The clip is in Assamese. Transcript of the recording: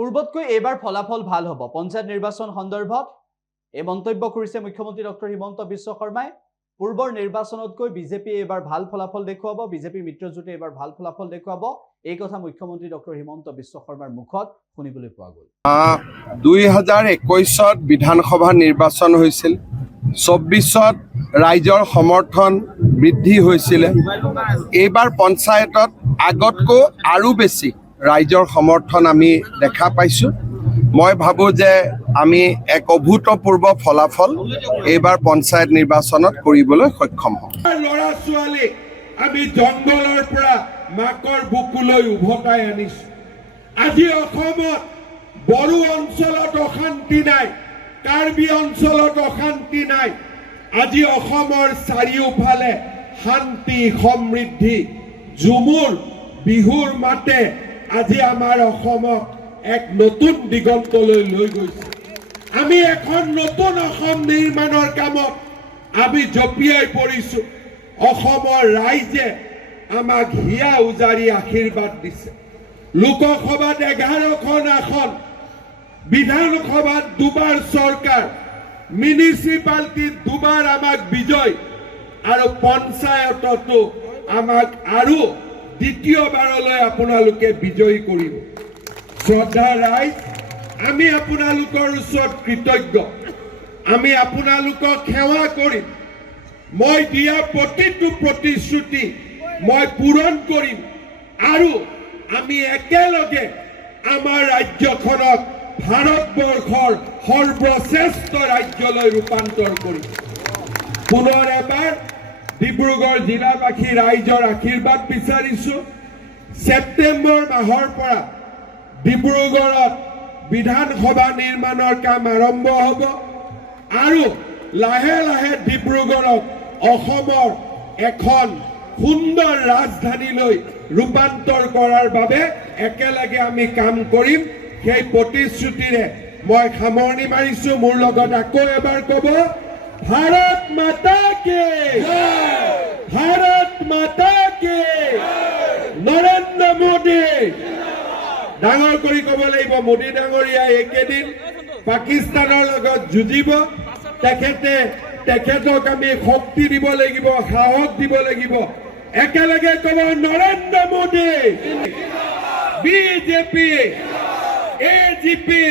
পূৰ্বতকৈ এইবাৰ ফলাফল ভাল হ'ব। পঞ্চায়ত নিৰ্বাচন সন্দৰ্ভত এই মন্তব্য কৰিছে মুখ্যমন্ত্ৰী ডক্টৰ হিমন্ত বিশ্ব শৰ্মাই। পূৰ্বৰ নিৰ্বাচনতকৈ বিজেপি এইবাৰ ভাল ফলাফল দেখুৱাব, বিজেপি মিত্ৰজোঁটে এইবাৰ ভাল ফলাফল দেখুৱাব, এই কথা মুখ্যমন্ত্ৰী ডক্টৰ হিমন্ত বিশ্ব শৰ্মাৰ মুখত শুনিবলৈ পোৱা গ'ল। 2021 বিধানসভা নিৰ্বাচন হৈছিল, 24 ৰাইজৰ সমৰ্থন বৃদ্ধি হৈছিল। এইবাৰ পঞ্চায়তত আগতকৈ আৰু বেছি ৰাইজৰ সমৰ্থন আমি দেখা পাইছোঁ। মই ভাবোঁ যে আমি এক অভূতপূৰ্ব ফলাফল এইবাৰ পঞ্চায়ত নিৰ্বাচনত কৰিবলৈ সক্ষম হ'ম। ল'ৰা ছোৱালীক আমি জংগলৰ পৰা মাকৰ বুকুলৈ উভতাই আনিছোঁ। আজি অসমত বড়ো অঞ্চলত অশান্তি নাই, কাৰ্বি অঞ্চলত অশান্তি নাই। আজি অসমৰ চাৰিওফালে শান্তি সমৃদ্ধি ঝুমুৰ বিহুৰ মাতে আজি আমাৰ অসমক এক নতুন দিগন্তলৈ লৈ গৈছে। আমি এখন নতুন অসম নিৰ্মাণৰ কামত আমি জঁপিয়াই পৰিছোঁ। অসমৰ ৰাইজে আমাক হিয়া উজাৰি আশীৰ্বাদ দিছে। লোকসভাত 11খন আসন, বিধানসভাত দুবাৰ চৰকাৰ, মিউনিচিপালিটিত দুবাৰ আমাক বিজয়, আৰু পঞ্চায়ততো আমাক আৰু দ্বিতীয়বাৰলৈ আপোনালোকে বিজয়ী কৰিব। শ্ৰদ্ধা ৰাইজ, আমি আপোনালোকৰ ওচৰত কৃতজ্ঞ। আমি আপোনালোকক সেৱা কৰিম। মই দিয়া প্ৰতিটো প্ৰতিশ্ৰুতি মই পূৰণ কৰিম, আৰু আমি একেলগে আমাৰ ৰাজ্যখনক ভাৰতবৰ্ষৰ সৰ্বশ্ৰেষ্ঠ ৰাজ্যলৈ ৰূপান্তৰ কৰিম। পুনৰ এবাৰ ডিব্ৰুগড় জিলাবাসী ৰাইজৰ আশীৰ্বাদ বিচাৰিছোঁ। ছেপ্টেম্বৰ মাহৰ পৰা ডিব্ৰুগড়ত বিধানসভা নিৰ্মাণৰ কাম আৰম্ভ হ'ব, আৰু লাহে লাহে ডিব্ৰুগড়ক অসমৰ এখন সুন্দৰ ৰাজধানীলৈ ৰূপান্তৰ কৰাৰ বাবে একেলগে আমি কাম কৰিম। সেই প্ৰতিশ্ৰুতিৰে মই সামৰণি মাৰিছোঁ। মোৰ লগত আকৌ এবাৰ ক'ব, ভাৰত মাতা কি জয়, ভাৰত মাতা কি জয়, নৰেন্দ্ৰ মোদী। ডাঙৰ কৰি ক'ব লাগিব, মোদী ডাঙৰীয়া এইকেইদিন পাকিস্তানৰ লগত যুঁজিব। তেখেতক আমি শক্তি দিব লাগিব, সাহস দিব লাগিব। একেলগে ক'ব, নৰেন্দ্ৰ মোদী, বিজেপি, এজিপি।